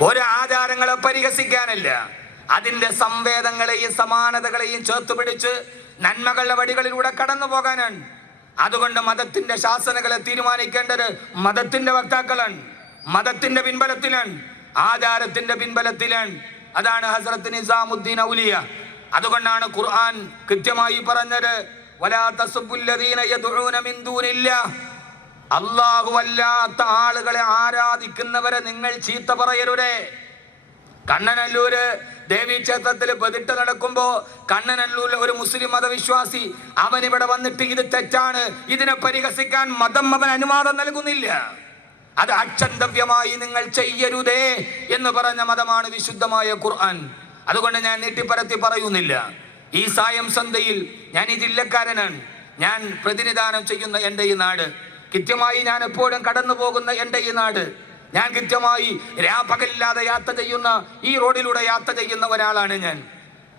ഒരു ആചാരങ്ങളെ പരിഹസിക്കാനല്ല. അതിന്റെ സംവേദങ്ങളെയും സമാനതകളെയും ചേർത്ത് പിടിച്ച് നന്മകളുടെ വടികളിലൂടെ കടന്നു പോകാനാണ്. അതുകൊണ്ട് മതത്തിന്റെ ശാസനകളെ തീരുമാനിക്കേണ്ടത് മതത്തിന്റെ വക്താക്കളാണ്. മതത്തിന്റെ പിൻബലത്തിലാണ്. ആചാരത്തിന്റെ പിൻബലത്തിലാണ്. അതാണ് ഹസ്രത്ത് നിസാമുദ്ദീൻ ഔലിയ. അതുകൊണ്ടാണ് ഖുർആൻ കൃത്യമായി പറഞ്ഞത് വലാ തസുബ്ബുല്ലദീന യദുഊന മിൻ ദൂനില്ലാഹ്. അല്ലാഹു അല്ലാത്ത ആളുകളെ ആരാധിക്കുന്നവരെ നിങ്ങൾ ചീത്ത പറയരുതേ. കണ്ണനല്ലൂര് ദേവീ ക്ഷേത്രത്തിൽ പതിട്ട് നടക്കുമ്പോ കണ്ണനല്ലൂരിലെ ഒരു മുസ്ലിം മതവിശ്വാസി അവൻ ഇവിടെ വന്നിട്ട് ഇത് തെറ്റാണ് ഇതിനെ പരിഹസിക്കാൻ മതം അവൻ അനുവാദം നൽകുന്നില്ല. അത് അക്ഷന്തവ്യമായി നിങ്ങൾ ചെയ്യരുതേ എന്ന് പറഞ്ഞ മതമാണ് വിശുദ്ധമായ ഖുർആൻ. അതുകൊണ്ട് ഞാൻ നീട്ടിപ്പരത്തി പറയുന്നില്ല. ഈ സായം സന്ധ്യയിൽ ഞാൻ ഈ ജില്ലക്കാരനാണ്. ഞാൻ പ്രതിനിധാനം ചെയ്യുന്ന എന്റെ ഈ നാട്. കൃത്യമായി ഞാൻ എപ്പോഴും കടന്നു പോകുന്ന എന്റെ ഈ നാട് ഞാൻ കൃത്യമായി രാപകലില്ലാതെ യാത്ര ചെയ്യുന്ന ഈ റോഡിലൂടെ യാത്ര ചെയ്യുന്ന ഒരാളാണ് ഞാൻ.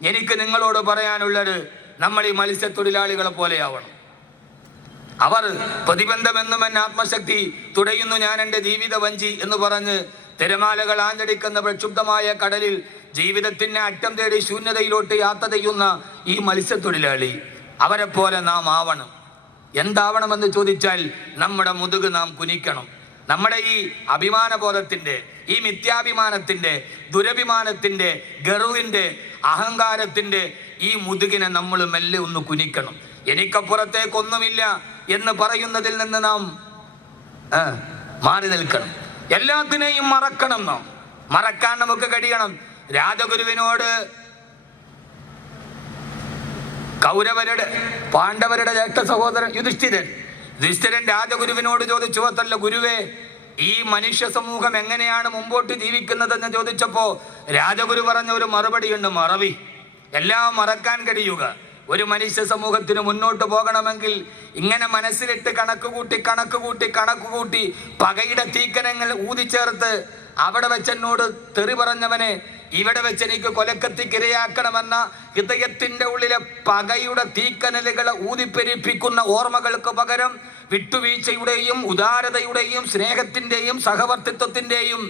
എനിക്ക് നിങ്ങളോട് പറയാനുള്ളത് നമ്മൾ ഈ മത്സ്യത്തൊഴിലാളികളെ പോലെയാവണം. അവർ പ്രതിബന്ധമെന്നും എന്നെ ആത്മശക്തി തുടയുന്നു ഞാൻ എന്റെ ജീവിത വഞ്ചി എന്ന് പറഞ്ഞ് തിരമാലകൾ ആഞ്ഞടിക്കുന്ന പ്രക്ഷുബ്ധമായ കടലിൽ ജീവിതത്തിന്റെ അറ്റം തേടി ശൂന്യതയിലോട്ട് യാത്ര ചെയ്യുന്ന ഈ മത്സ്യത്തൊഴിലാളി അവരെ പോലെ നാം ആവണം. എന്താവണമെന്ന് ചോദിച്ചാൽ നമ്മുടെ മുതുക് നാം കുനിക്കണം. നമ്മുടെ ഈ അഭിമാനബോധത്തിന്റെ ഈ മിഥ്യാഭിമാനത്തിന്റെ ദുരഭിമാനത്തിന്റെ ഗർവിന്റെ അഹങ്കാരത്തിന്റെ ഈ മുതുകിനെ നമ്മൾ മെല്ലെ ഒന്ന് കുനിക്കണം. എനിക്കപ്പുറത്തേക്കൊന്നുമില്ല എന്ന് പറയുന്നതിൽ നിന്ന് നാം മാറി നിൽക്കണം. എല്ലാത്തിനെയും മറക്കണം നാം. മറക്കാൻ നമുക്ക് കഴിയണം. രാജഗുരുവിനോട് കൗരവരുടെ പാണ്ഡവരുടെ ജ്യേഷ്ഠ സഹോദരൻ യുധിഷ്ഠിരൻ. യുധിഷ്ഠിരൻ രാജഗുരുവിനോട് ചോദിച്ചു അത്തല്ല ഗുരുവേ ഈ മനുഷ്യ സമൂഹം എങ്ങനെയാണ് മുമ്പോട്ട് ജീവിക്കുന്നതെന്ന് ചോദിച്ചപ്പോ രാജഗുരു പറഞ്ഞ ഒരു മറുപടിയുണ്ട് മറവി. എല്ലാം മറക്കാൻ കഴിയുക. ഒരു മനുഷ്യ സമൂഹത്തിന് മുന്നോട്ട് പോകണമെങ്കിൽ ഇങ്ങനെ മനസ്സിലിട്ട് കണക്ക് കൂട്ടി കണക്ക് കൂട്ടി കണക്ക് കൂട്ടി പകയുടെ തീക്കനങ്ങൾ ഊതിച്ചേർത്ത് അവിടെ വെച്ചെന്നോട് തെറി പറഞ്ഞവനെ ഇവിടെ വെച്ച് എനിക്ക് കൊലക്കത്തിക്കിരയാക്കണമെന്ന ഹൃദയത്തിന്റെ ഉള്ളിലെ പകയുടെ തീക്കനലുകളെ ഊതിപ്പെരിപ്പിക്കുന്ന ഓർമ്മകൾക്ക് പകരം വിട്ടുവീഴ്ചയുടെയും ഉദാരതയുടെയും സ്നേഹത്തിന്റെയും സഹവർത്തിത്വത്തിന്റെയും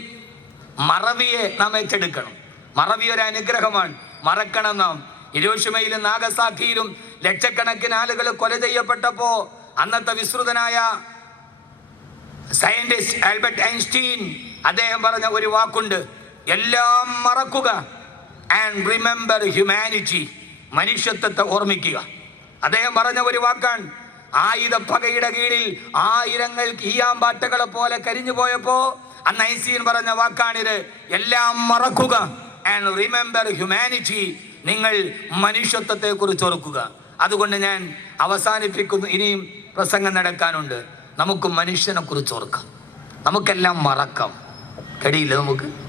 മറവിയെ നാം ഏറ്റെടുക്കണം. മറവി ഒരു അനുഗ്രഹമാണ്. മറക്കണം നാം. ഇരോഷിമയിലും നാഗസാഖിയിലും ലക്ഷക്കണക്കിന് ആളുകൾ കൊല ചെയ്യപ്പെട്ടപ്പോ അന്നത്തെ വിസ്തൃതനായ സയന്റിസ്റ്റ് ആൽബർട്ട് ഐൻസ്റ്റീൻ അദ്ദേഹം പറഞ്ഞ ഒരു വാക്കുണ്ട്. എല്ലാം മറക്കുക. ആൻഡ് റിമെമ്പർ ഹ്യൂമാനിറ്റി മനുഷ്യത്വത്തെ ഓർമ്മിക്കുക. അദ്ദേഹം പറഞ്ഞ ഒരു വാക്കാണ്. ആയുധപ്പകയുടെ കീഴിൽ ആയിരങ്ങൾ ഈയാമ്പാട്ടകളെ പോലെ കരിഞ്ഞു പോയപ്പോ അന്ന് ഐസീൻ പറഞ്ഞ വാക്കാണിത്. എല്ലാം മറക്കുക. ആൻഡ് റിമെമ്പർ ഹ്യൂമാനിറ്റി നിങ്ങൾ മനുഷ്യത്വത്തെ കുറിച്ച് ഓർക്കുക. അതുകൊണ്ട് ഞാൻ അവസാനിപ്പിക്കുന്നു. ഇനിയും പ്രസംഗം നടക്കാനുണ്ട്. നമുക്ക് മനുഷ്യനെ കുറിച്ച് ഓർക്കാം. നമുക്കെല്ലാം മറക്കാം. കഴിയില്ല നമുക്ക്?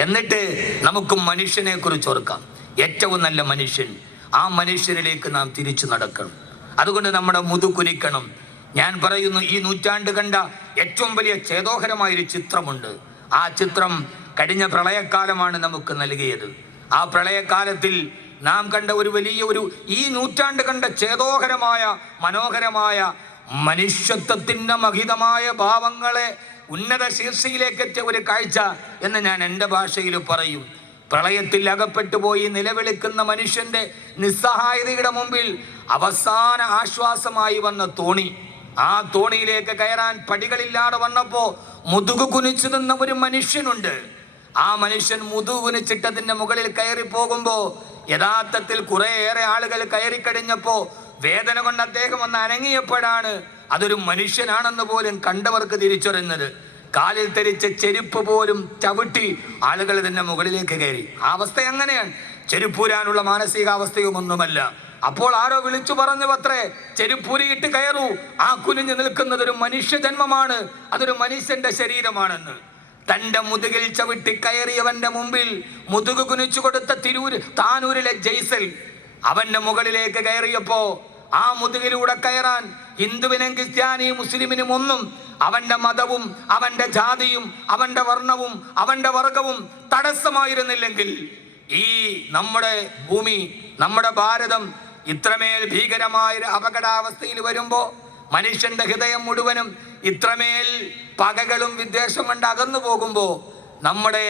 എന്നിട്ട് നമുക്ക് മനുഷ്യനെ കുറിച്ച് ഓർക്കാം. ഏറ്റവും നല്ല മനുഷ്യൻ. ആ മനുഷ്യനിലേക്ക് നാം തിരിച്ചു നടക്കണം. അതുകൊണ്ട് നമ്മുടെ മുതു കുനിക്കണം. ഞാൻ പറയുന്നു ഈ നൂറ്റാണ്ട് കണ്ട ഏറ്റവും വലിയ ചേതോഹരമായൊരു ചിത്രമുണ്ട്. ആ ചിത്രം കഴിഞ്ഞ പ്രളയക്കാലമാണ് നമുക്ക് നൽകിയത്. ആ പ്രളയകാലത്തിൽ നാം കണ്ട ഒരു വലിയ ഒരു ഈ നൂറ്റാണ്ട് കണ്ട ചേതോഹരമായ മനോഹരമായ മനുഷ്യത്വത്തിന്റെ മഹിതമായ ഭാവങ്ങളെ ഉന്നത ശീർഷയിലേക്ക് എത്തിയ ഒരു കാഴ്ച എന്ന് ഞാൻ എന്റെ ഭാഷയിൽ പറയും. പ്രളയത്തിൽ അകപ്പെട്ടു പോയി നിലവിളിക്കുന്ന മനുഷ്യന്റെ നിസ്സഹായതയുടെ മുമ്പിൽ അവസാന ആശ്വാസമായി വന്ന തോണി. ആ തോണിയിലേക്ക് കയറാൻ പടികളില്ലാതെ വന്നപ്പോൾ മുതുകു കുനിച്ചു നിന്ന ഒരു മനുഷ്യനുണ്ട്. ആ മനുഷ്യൻ മുതുകു കുനിച്ചിട്ടതിന്റെ മുകളിൽ കയറി പോകുമ്പോൾ യഥാർത്ഥത്തിൽ കുറേയേറെ ആളുകൾ കയറി കഴിഞ്ഞപ്പോ വേദന കൊണ്ട് അദ്ദേഹം ഒന്ന് അനങ്ങിയപ്പോഴാണ് അതൊരു മനുഷ്യനാണെന്ന് പോലും കണ്ടവർക്ക് തിരിച്ചറിയുന്നത് കാലിൽ ധരിച്ച ചെരുപ്പ് പോലും ചവിട്ടി ആളുകൾ തന്നെ മുകളിലേക്ക് കയറി. ആ അവസ്ഥ എങ്ങനെയാണ്? ചെരുപ്പൂരാനുള്ള മാനസികാവസ്ഥയും ഒന്നുമല്ല അപ്പോൾ ആരോ വിളിച്ചു പറഞ്ഞു പത്രേ ചെരുപ്പൂരിയിട്ട് കയറൂ. ആ കുനിഞ്ഞു നിൽക്കുന്നത് ഒരു മനുഷ്യ ജന്മമാണ് അതൊരു മനുഷ്യന്റെ ശരീരമാണെന്ന്. തന്റെ മുതുകിൽ ചവിട്ടി കയറിയവന്റെ മുമ്പിൽ മുതുക് കുനിച്ചു കൊടുത്ത തിരൂര് താനൂരിലെ ജയ്സൽ അവന്റെ മുകളിലേക്ക് കയറിയപ്പോ ആ മുതുകിലൂടെ കയറാൻ ഹിന്ദുവിനും ക്രിസ്ത്യാനിയും മുസ്ലിമിനും ഒന്നും അവന്റെ മതവും അവന്റെ ജാതിയും അവന്റെ വർണവും അവന്റെ വർഗവും തടസ്സമായിരുന്നില്ലെങ്കിൽ ഈ നമ്മുടെ ഭൂമി നമ്മുടെ ഭാരതം ഇത്രമേൽ ഭീകരമായ അപകടാവസ്ഥയിൽ വരുമ്പോ മനുഷ്യന്റെ ഹൃദയം മുഴുവനും ഇത്രമേൽ പകകളും വിദ്വേഷം കൊണ്ട് അകന്നു പോകുമ്പോ നമ്മുടെ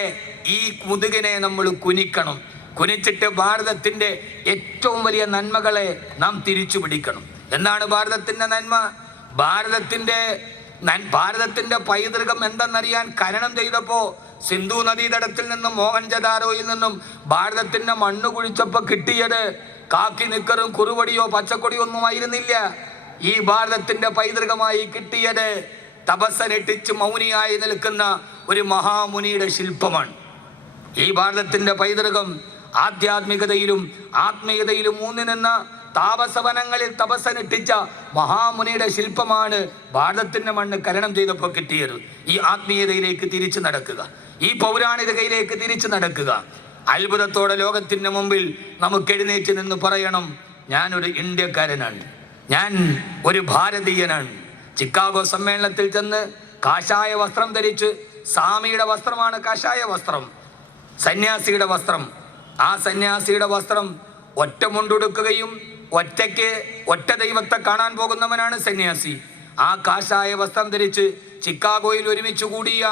ഈ മുതുകിനെ നമ്മൾ കുനിക്കണം. കുനിച്ചിട്ട് ഭാരതത്തിന്റെ ഏറ്റവും വലിയ നന്മകളെ നാം തിരിച്ചു പിടിക്കണം. എന്താണ് ഭാരതത്തിന്റെ നന്മ? ഭാരതത്തിന്റെ നൻ- ഭാരതത്തിന്റെ പൈതൃകം എന്തെന്നറിയാൻ കരണം ചെയ്തപ്പോ സിന്ധു നദീതടത്തിൽ നിന്നും മോഹൻജദാരോയിൽ നിന്നും ഭാരതത്തിന്റെ മണ്ണ് കുഴിച്ചപ്പോ കിട്ടിയത് കാക്കി നിക്കറും കുറുവടിയോ പച്ചക്കൊടിയോ ഒന്നും ആയിരുന്നില്ല. ഈ ഭാരതത്തിന്റെ പൈതൃകമായി കിട്ടിയത് തപസ്സനെട്ടിച്ച് മൗനിയായി നിൽക്കുന്ന ഒരു മഹാമുനിയുടെ ശില്പമാണ്. ഈ ഭാരതത്തിന്റെ പൈതൃകം ആധ്യാത്മികതയിലും ആത്മീയതയിലും ഊന്നി നിന്ന താപസവനങ്ങളിൽ തപസ്സനുഷ്ഠിച്ച മഹാമുനിയുടെ ശില്പമാണ് ഭാരതത്തിന്റെ മണ്ണ് കരണം ചെയ്തപ്പോൾ കിട്ടിയത്. ഈ ആത്മീയതയിലേക്ക് തിരിച്ചു നടക്കുക. ഈ പൗരാണികതയിലേക്ക് തിരിച്ചു നടക്കുക. അത്ഭുതത്തോടെ ലോകത്തിന്റെ മുമ്പിൽ നമുക്ക് എഴുന്നേറ്റ് നിന്ന് പറയണം ഞാനൊരു ഇന്ത്യക്കാരനാണ്. ഞാൻ ഒരു ഭാരതീയനാണ്. ചിക്കാഗോ സമ്മേളനത്തിൽ ചെന്ന് കാഷായ വസ്ത്രം ധരിച്ച് സ്വാമിയുടെ വസ്ത്രമാണ് കാഷായ വസ്ത്രം. സന്യാസിയുടെ വസ്ത്രം. ആ സന്യാസിയുടെ വസ്ത്രം ഒറ്റ മുണ്ടുടുക്കുകയും ഒറ്റയ്ക്ക് ഒറ്റ ദൈവത്തെ കാണാൻ പോകുന്നവനാണ് സന്യാസി. ആ കാശായ വസ്ത്രം ധരിച്ച് ചിക്കാഗോയിൽ ഒരുമിച്ച് കൂടിയ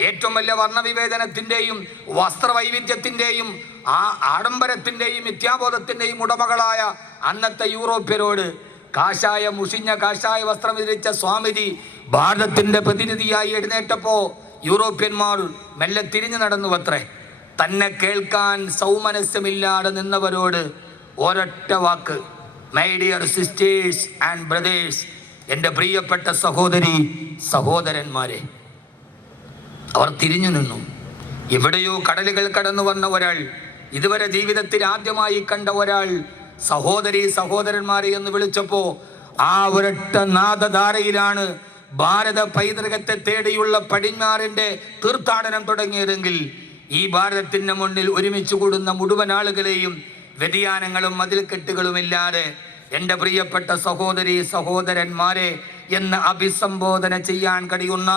ഏറ്റവും വലിയ വർണവിവേചനത്തിന്റെയും വസ്ത്രവൈവിധ്യത്തിന്റെയും ആ ആഡംബരത്തിന്റെയും മിഥ്യാബോധത്തിന്റെയും ഉടമകളായ അന്നത്തെ യൂറോപ്യരോട് കാഷായ മുഷിഞ്ഞ കാഷായ വസ്ത്രം ധരിച്ച സ്വാമിജി ഭാരതത്തിന്റെ പ്രതിനിധിയായി എഴുന്നേറ്റപ്പോൾ യൂറോപ്യന്മാർ മെല്ലെ തിരിഞ്ഞു നടന്നു അത്രേ തന്നെ കേൾക്കാൻ സൗമനസ്യമില്ലാതെ നിന്നവരോട് ഒരൊറ്റ വാക്ക്. My dear sisters and brothers എന്റെ പ്രിയപ്പെട്ട സഹോദരി സഹോദരന്മാരെ. അവർ തിരിഞ്ഞു നിന്നു. എവിടെയോ കടലുകൾ കടന്നു വന്ന ഒരാൾ ഇതുവരെ ജീവിതത്തിൽ ആദ്യമായി കണ്ട ഒരാൾ സഹോദരി സഹോദരന്മാരെ എന്ന് വിളിച്ചപ്പോ ആ ഒരൊറ്റ നാദധാരയിലാണ് ഭാരത പൈതൃകത്തെ തേടിയുള്ള പടിഞ്ഞാറിന്റെ തീർത്ഥാടനം തുടങ്ങിയതെങ്കിൽ ഈ ഭാരതത്തിന്റെ മുന്നിൽ ഒരുമിച്ച് കൂടുന്ന മുഴുവൻ ആളുകളെയും വ്യതിയാനങ്ങളും മതിൽക്കെട്ടുകളുമില്ലാതെ എന്റെ പ്രിയപ്പെട്ട സഹോദരി സഹോദരന്മാരെ എന്ന് അഭിസംബോധന ചെയ്യാൻ കഴിയുന്ന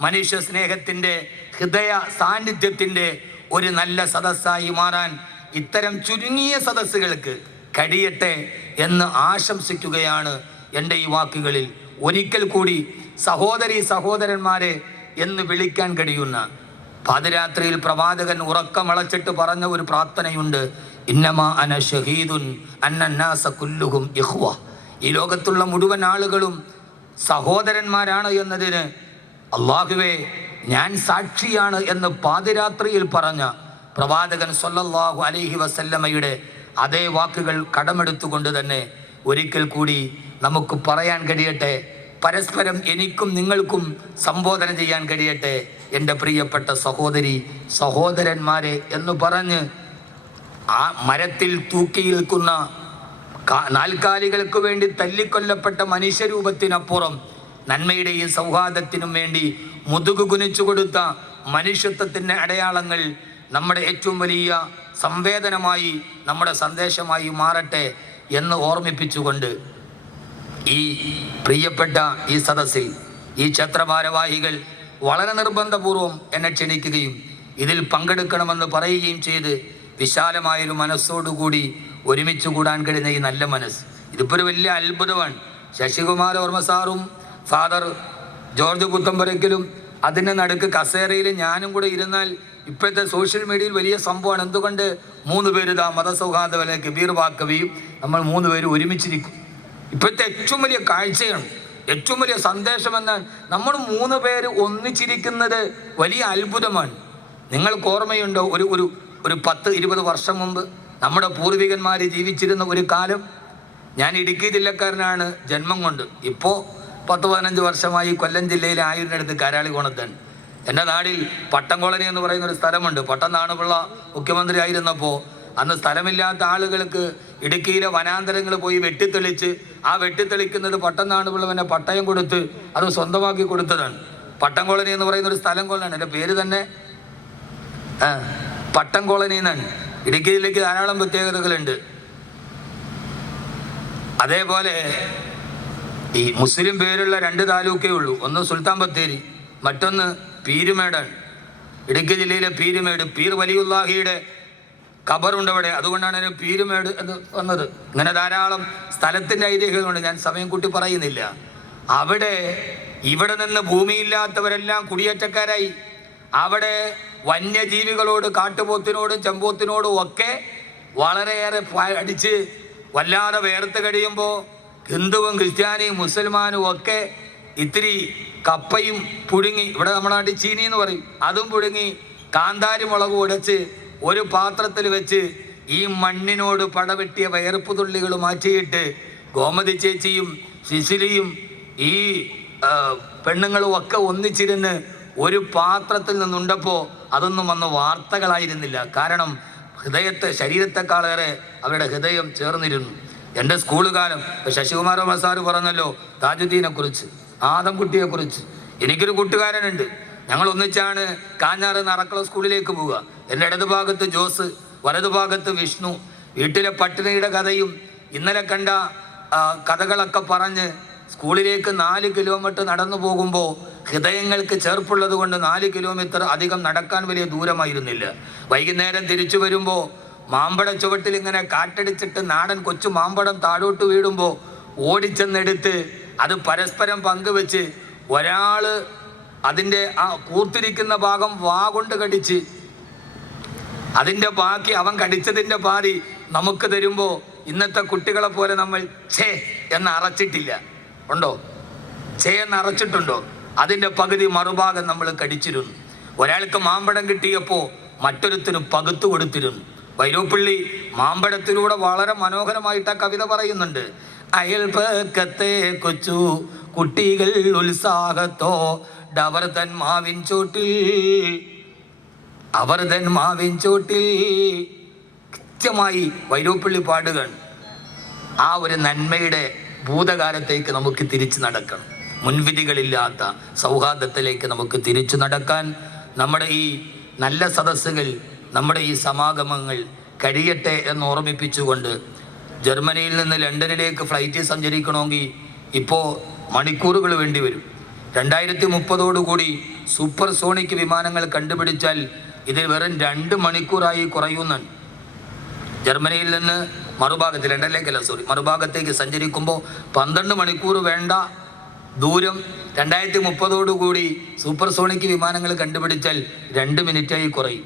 മനുഷ്യ സ്നേഹത്തിന്റെ ഹൃദയ സാന്നിധ്യത്തിന്റെ ഒരു നല്ല സദസ്സായി മാറാൻ ഇത്തരം ചുരുങ്ങിയ സദസ്സുകൾക്ക് കഴിയട്ടെ എന്ന് ആശംസിക്കുകയാണ് എന്റെ ഈ വാക്കുകളിൽ. ഒരിക്കൽ കൂടി സഹോദരി സഹോദരന്മാരെ എന്ന് വിളിക്കാൻ കഴിയുന്ന പാതിരാത്രിയിൽ പ്രവാചകൻ ഉറക്കമളച്ചിട്ട് പറഞ്ഞ ഒരു പ്രാർത്ഥനയുണ്ട്. ഇന്നമാ അന ഷഹീദുൻ അന്നാസ കുല്ലുഹും ഇഹ്വ. ഈ ലോകത്തുള്ള മുഴുവൻ ആളുകളും സഹോദരന്മാരാണ് എന്നതിന് അള്ളാഹുവേ ഞാൻ സാക്ഷിയാണ് എന്ന് പാതിരാത്രിയിൽ പറഞ്ഞ പ്രവാചകൻ സൊല്ലാഹു അലഹി വസല്ലമ്മയുടെ അതേ വാക്കുകൾ കടമെടുത്തുകൊണ്ട് തന്നെ ഒരിക്കൽ കൂടി നമുക്ക് പറയാൻ കഴിയട്ടെ. പരസ്പരം എനിക്കും നിങ്ങൾക്കും സംബോധന ചെയ്യാൻ കഴിയട്ടെ. എന്റെ പ്രിയപ്പെട്ട സഹോദരി സഹോദരന്മാരെ എന്ന് പറഞ്ഞ് ആ മരത്തിൽ തൂക്കി നിൽക്കുന്ന നാൽക്കാലികൾക്ക് വേണ്ടി തല്ലിക്കൊല്ലപ്പെട്ട മനുഷ്യരൂപത്തിനപ്പുറം നന്മയുടെയും സൗഹാർദ്ദത്തിനും വേണ്ടി മുതുകു കുനിച്ചു കൊടുത്ത മനുഷ്യത്വത്തിന്റെ അടയാളങ്ങൾ നമ്മുടെ ഏറ്റവും വലിയ സംവേദനമായി നമ്മുടെ സന്ദേശമായി മാറട്ടെ എന്ന് ഓർമ്മിപ്പിച്ചുകൊണ്ട് ഈ പ്രിയപ്പെട്ട ഈ സദസ്സിൽ ഈ ക്ഷേത്രഭാരവാഹികൾ വളരെ നിർബന്ധപൂർവം എന്നെ ക്ഷണിക്കുകയും ഇതിൽ പങ്കെടുക്കണമെന്ന് പറയുകയും ചെയ്ത് വിശാലമായൊരു മനസ്സോടുകൂടി ഒരുമിച്ച് കൂടാൻ കഴിയുന്ന ഈ നല്ല മനസ്സ്. ഇതിപ്പോൾ ഒരു വലിയ അത്ഭുതമാണ്. ശശികുമാർ ഓർമ്മ സാറും ഫാദർ ജോർജ് പുത്തമ്പരക്കലും അതിന്റെ നടുക്ക് കസേരയിൽ ഞാനും കൂടെ ഇരുന്നാൽ ഇപ്പോഴത്തെ സോഷ്യൽ മീഡിയയിൽ വലിയ സംഭവമാണ്. എന്തുകൊണ്ട് മൂന്ന് പേര് ഇതാ മതസൗഹാർദ്ദ കബീർ വാക്കവിയും നമ്മൾ മൂന്ന് പേര് ഒരുമിച്ചിരിക്കും. ഇപ്പോഴത്തെ ഏറ്റവും വലിയ കാഴ്ചയാണ്. ഏറ്റവും വലിയ സന്ദേശമെന്ന് നമ്മൾ മൂന്ന് പേര് ഒന്നിച്ചിരിക്കുന്നത് വലിയ അത്ഭുതമാണ്. നിങ്ങൾക്ക് ഓർമ്മയുണ്ടോ? ഒരു ഒരു ഒരു പത്ത് ഇരുപത് വർഷം മുമ്പ് നമ്മുടെ പൂർവികന്മാർ ജീവിച്ചിരുന്ന ഒരു കാലം? ഞാൻ ഇടുക്കി ജില്ലക്കാരനാണ് ജന്മം കൊണ്ട്. ഇപ്പോൾ പത്ത് പതിനഞ്ച് വർഷമായി കൊല്ലം ജില്ലയിലെ ആയൂരിനടുത്ത് കരാളി കോണത്താണ് എന്റെ നാടിൽ പട്ടം കോളനി എന്ന് പറയുന്ന ഒരു സ്ഥലമുണ്ട്. പട്ടം നാണുപിള്ള മുഖ്യമന്ത്രി ആയിരുന്നപ്പോൾ അന്ന് സ്ഥലമില്ലാത്ത ആളുകൾക്ക് ഇടുക്കിയിലെ വനാന്തരങ്ങൾ പോയി വെട്ടിത്തെളിച്ച് ആ വെട്ടിത്തെളിക്കുന്നത് പട്ടം നാണുപിള്ളവനെ പട്ടയം കൊടുത്ത് അത് സ്വന്തമാക്കി കൊടുത്തതാണ്. പട്ടം കോളനി എന്ന് പറയുന്ന ഒരു സ്ഥലം കോളനിയാണ്. എന്റെ പേര് തന്നെ പട്ടം കോളനി എന്നാണ്. ഇടുക്കിയിലേക്ക് ധാരാളം പ്രത്യേകതകളുണ്ട്. അതേപോലെ ഈ മുസ്ലിം പേരുള്ള രണ്ട് താലൂക്കേ ഉള്ളൂ. ഒന്ന് സുൽത്താൻ ബത്തേരി മറ്റൊന്ന് പീരുമേടാണ്. ഇടുക്കി ജില്ലയിലെ പീരുമേട് പീർ വലിയുല്ലാഹിയുടെ ഖബറുണ്ട് അവിടെ അതുകൊണ്ടാണ് അതിന് പീരുമേട് എന്ന് വന്നത്. അങ്ങനെ ധാരാളം സ്ഥലത്തിന്റെ ഐതിഹ്യങ്ങളുണ്ട്. ഞാൻ സമയം കൂട്ടി പറയുന്നില്ല. അവിടെ ഇവിടെ നിന്ന് ഭൂമിയില്ലാത്തവരെല്ലാം കുടിയേറ്റക്കാരായി. അവിടെ വന്യജീവികളോട് കാട്ടുപോത്തിനോടും ചെമ്പോത്തിനോടും ഒക്കെ വളരെയേറെ അടിച്ച് വല്ലാതെ വേർത്ത് കഴിയുമ്പോൾ ഹിന്ദുവും ക്രിസ്ത്യാനിയും മുസൽമാനും ഒക്കെ ഇത്തിരി കപ്പയും പുഴുങ്ങി ഇവിടെ നമ്മുടെ നാട്ടിൽ ചീനി എന്ന് പറയും. അതും പുഴുങ്ങി കാന്താരി മുളക് ഉടച്ച് ഒരു പാത്രത്തിൽ വെച്ച് ഈ മണ്ണിനോട് പടവെട്ടിയ വയർപ്പ് തുള്ളികൾ മാറ്റിയിട്ട് ഗോമതി ചേച്ചിയും ശിശിലിയും ഈ പെണ്ണുങ്ങളും ഒക്കെ ഒന്നിച്ചിരുന്ന് ഒരു പാത്രത്തിൽ നിന്നുണ്ടപ്പോൾ അതൊന്നും വന്ന വാർത്തകളായിരുന്നില്ല. കാരണം ഹൃദയത്തെ ശരീരത്തെക്കാളേറെ അവരുടെ ഹൃദയം ചേർന്നിരുന്നു. എന്റെ സ്കൂൾ കാലം മസാറ് പറഞ്ഞല്ലോ താജുദ്ദീനെ കുറിച്ച് ആദംകുട്ടിയെ കുറിച്ച് എനിക്കൊരു കൂട്ടുകാരനുണ്ട്. ഞങ്ങൾ ഒന്നിച്ചാണ് കാഞ്ഞാറ് നറക്കള സ്കൂളിലേക്ക് പോവുക. എന്റെ ഇടതുഭാഗത്ത് ജോസ് വലതുഭാഗത്ത് വിഷ്ണു. വീട്ടിലെ പട്ടിണിയുടെ കഥയും ഇന്നലെ കണ്ട കഥകളൊക്കെ പറഞ്ഞ് സ്കൂളിലേക്ക് നാല് കിലോമീറ്റർ നടന്നു പോകുമ്പോൾ ഹൃദയങ്ങൾക്ക് ചേർപ്പുള്ളത് കൊണ്ട് നാല് കിലോമീറ്റർ അധികം നടക്കാൻ വലിയ ദൂരമായിരുന്നില്ല. വൈകുന്നേരം തിരിച്ചു വരുമ്പോൾ മാമ്പട ചുവട്ടിൽ ഇങ്ങനെ കാറ്റടിച്ചിട്ട് നാടൻ കൊച്ചു മാമ്പടം താഴോട്ട് വീടുമ്പോൾ ഓടിച്ചെന്നെടുത്ത് അത് പരസ്പരം പങ്കുവെച്ച് ഒരാൾ അതിന്റെ ആ കൂർത്തിരിക്കുന്ന ഭാഗം വാ കൊണ്ട് കടിച്ച് അതിന്റെ ബാക്കി അവൻ കടിച്ചതിന്റെ പാതി നമുക്ക് തരുമ്പോൾ ഇന്നത്തെ കുട്ടികളെ പോലെ നമ്മൾ ഛേ എന്ന് അറച്ചിട്ടില്ല. ഉണ്ടോ? ഛേ എന്ന് അറച്ചിട്ടുണ്ടോ? അതിന്റെ പകുതി മറുഭാഗം നമ്മൾ കടിച്ചിരുന്നു. ഒരാൾക്ക് മാമ്പഴം കിട്ടിയപ്പോൾ മറ്റൊരുത്തിന് പകുത്തു കൊടുത്തിരുന്നു. വൈരോപ്പള്ളി മാമ്പഴത്തിലൂടെ വളരെ മനോഹരമായിട്ട് ആ കവിത പറയുന്നുണ്ട്. അയൽപക്കത്തെ കൊച്ചു കുട്ടികൾ ഉത്സാഹത്തോ ഡവർ തൻ മാവിൻ ചോട്ടിൽ അവർ തൻ മാവിൻ ചോട്ടിൽ കൃത്യമായി വൈരോപ്പള്ളി പാടുകയാണ് ആ ഒരു നന്മയുടെ ഭൂതകാലത്തേക്ക് നമുക്ക് തിരിച്ചു നടക്കണം. മുൻവിധികളില്ലാത്ത സൗഹാർദ്ദത്തിലേക്ക് നമുക്ക് തിരിച്ചു നടക്കാൻ നമ്മുടെ ഈ നല്ല സദസ്സുകൾ നമ്മുടെ ഈ സമാഗമങ്ങൾ കഴിയട്ടെ എന്ന് ഓർമ്മിപ്പിച്ചുകൊണ്ട് ജർമ്മനിയിൽ നിന്ന് ലണ്ടനിലേക്ക് ഫ്ലൈറ്റിൽ സഞ്ചരിക്കണമെങ്കിൽ ഇപ്പോൾ മണിക്കൂറുകൾ വേണ്ടി വരും. രണ്ടായിരത്തി മുപ്പതോടുകൂടി സൂപ്പർ സോണിക് വിമാനങ്ങൾ കണ്ടുപിടിച്ചാൽ ഇതിൽ വെറും രണ്ട് മണിക്കൂറായി കുറയുന്നുണ്ട് ജർമ്മനിയിൽ നിന്ന് മറുഭാഗത്ത് ലണ്ടനിലേക്കല്ല സോറി മറുഭാഗത്തേക്ക് സഞ്ചരിക്കുമ്പോൾ പന്ത്രണ്ട് മണിക്കൂർ വേണ്ട ദൂരം. രണ്ടായിരത്തി മുപ്പതോടുകൂടി സൂപ്പർ സോണിക് വിമാനങ്ങൾ കണ്ടുപിടിച്ചാൽ രണ്ട് മിനിറ്റായി കുറയും.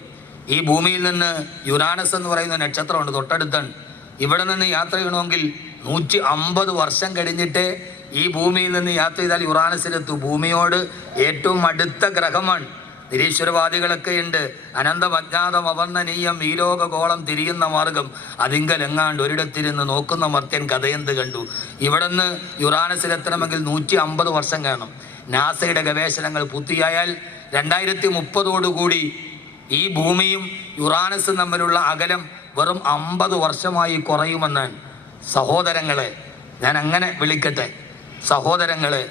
ഈ ഭൂമിയിൽ നിന്ന് യുറാനസ് എന്ന് പറയുന്ന നക്ഷത്രമുണ്ട് തൊട്ടടുത്താണ്. ഇവിടെ നിന്ന് യാത്ര ചെയ്യണമെങ്കിൽ നൂറ്റി അമ്പത് വർഷം കഴിഞ്ഞിട്ട് ഈ ഭൂമിയിൽ നിന്ന് യാത്ര ചെയ്താൽ യുറാനസിലെത്തു. ഭൂമിയോട് ഏറ്റവും അടുത്ത ഗ്രഹമാണ്. നിരീശ്വരവാദികളൊക്കെ ഉണ്ട്. അനന്തം അജ്ഞാതം അവർണനീയം ഈ ലോകഗോളം തിരിയുന്ന മാർഗം. അതിങ്കലെങ്ങാണ്ട് ഒരിടത്തിരുന്ന് നോക്കുന്ന മർത്യൻ കഥയെന്ത് കണ്ടു? ഇവിടുന്ന് യുറാനസിലെത്തണമെങ്കിൽ നൂറ്റി അമ്പത് വർഷം കാണും. നാസയുടെ ഗവേഷണങ്ങൾ പൂർത്തിയായാൽ രണ്ടായിരത്തി മുപ്പതോടുകൂടി ഈ ഭൂമിയും യുറാനസും തമ്മിലുള്ള അകലം വെറും അമ്പത് വർഷമായി കുറയുമെന്നാണ് സഹോദരങ്ങളെ. ഞാൻ അങ്ങനെ വിളിക്കട്ടെ. സഹോദരങ്ങളെ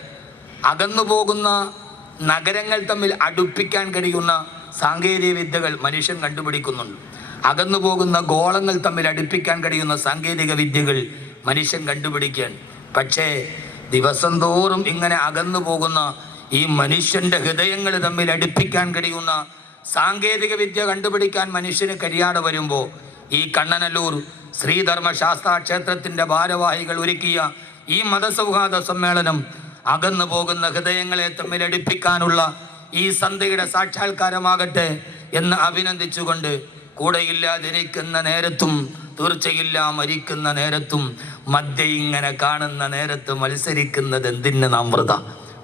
അകന്നു പോകുന്ന നഗരങ്ങൾ തമ്മിൽ അടുപ്പിക്കാൻ കഴിയുന്ന സാങ്കേതിക വിദ്യകൾ മനുഷ്യൻ കണ്ടുപിടിക്കുന്നുണ്ട്. അകന്നു പോകുന്ന ഗോളങ്ങൾ തമ്മിൽ അടുപ്പിക്കാൻ കഴിയുന്ന സാങ്കേതിക വിദ്യകൾ മനുഷ്യൻ കണ്ടുപിടിക്കുകയാണ്. പക്ഷേ ദിവസം തോറും ഇങ്ങനെ അകന്നു പോകുന്ന ഈ മനുഷ്യന്റെ ഹൃദയങ്ങൾ തമ്മിൽ അടുപ്പിക്കാൻ കഴിയുന്ന സാങ്കേതിക വിദ്യ കണ്ടുപിടിക്കാൻ മനുഷ്യന് കഴിയാതെ വരുമ്പോൾ ഈ കണ്ണനല്ലൂർ ശ്രീധർമ്മ ശാസ്ത്ര ക്ഷേത്രത്തിന്റെ ഭാരവാഹികൾ ഒരുക്കിയ ഈ മതസൗഹാർദ്ദ സമ്മേളനം അകന്നു പോകുന്ന ഹൃദയങ്ങളെ തമ്മിൽ അടുപ്പിക്കാനുള്ള ഈ സന്ധ്യയുടെ സാക്ഷാത്കാരമാകട്ടെ എന്ന് അഭിനന്ദിച്ചുകൊണ്ട് കൂടെയില്ലാതിരിക്കുന്ന നേരത്തും തീർച്ചയില്ല മരിക്കുന്ന നേരത്തും മദ്യ ഇങ്ങനെ കാണുന്ന നേരത്ത് മത്സരിക്കുന്നത് എന്തിന് നാം വൃത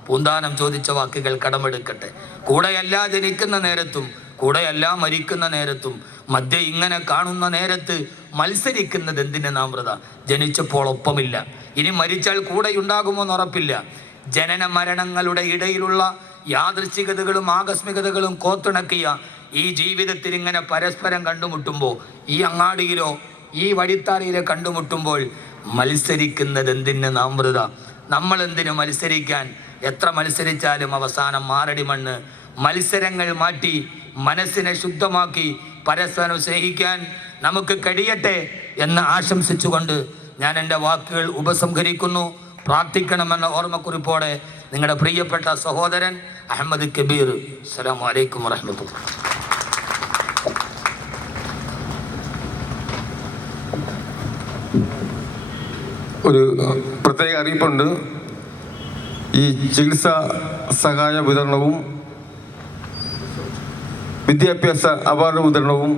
പൂന്താനം ചോദിച്ച വാക്കുകൾ കടമെടുക്കട്ടെ. കൂടെയല്ല ജനിക്കുന്ന നേരത്തും കൂടെയല്ല മരിക്കുന്ന നേരത്തും മദ്യ ഇങ്ങനെ കാണുന്ന നേരത്ത് മത്സരിക്കുന്നത് എന്തിനെ നാം വ്രത ജനിച്ചപ്പോൾ ഒപ്പമില്ല. ഇനി മരിച്ചാൽ കൂടെയുണ്ടാകുമോ എന്ന് ഉറപ്പില്ല. ജനന മരണങ്ങളുടെ ഇടയിലുള്ള യാദൃശ്ചികതകളും ആകസ്മികതകളും കോത്തിണക്കിയ ഈ ജീവിതത്തിൽ ഇങ്ങനെ പരസ്പരം കണ്ടുമുട്ടുമ്പോൾ ഈ അങ്ങാടിയിലോ ഈ വഴിത്താരയിലോ കണ്ടുമുട്ടുമ്പോൾ മത്സരിക്കുന്നത് എന്തിന് നാം വ്രത നമ്മൾ എന്തിനു മത്സരിക്കാൻ? എത്ര മത്സരിച്ചാലും അവസാനം മാറടി മണ്ണ് മത്സരങ്ങൾ മാറ്റി മനസ്സിനെ ശുദ്ധമാക്കി പരസ്പരം സ്നേഹിക്കാൻ നമുക്ക് കഴിയട്ടെ എന്ന് ആശംസിച്ചുകൊണ്ട് ഞാൻ എന്റെ വാക്കുകൾ ഉപസംഹരിക്കുന്നു. പ്രാർത്ഥിക്കണമെന്ന ഓർമ്മക്കുറിപ്പോടെ നിങ്ങളുടെ പ്രിയപ്പെട്ട സഹോദരൻ അഹമ്മദ് കബീർ. അസ്സലാമു വലൈക്കും വറഹ്മത്തുള്ളാഹി ഒരു പ്രത്യേക അറിയിപ്പുണ്ട്. ഈ ചികിത്സാ സഹായ വിതരണവും വിദ്യാഭ്യാസ അവാർഡ് വിതരണവും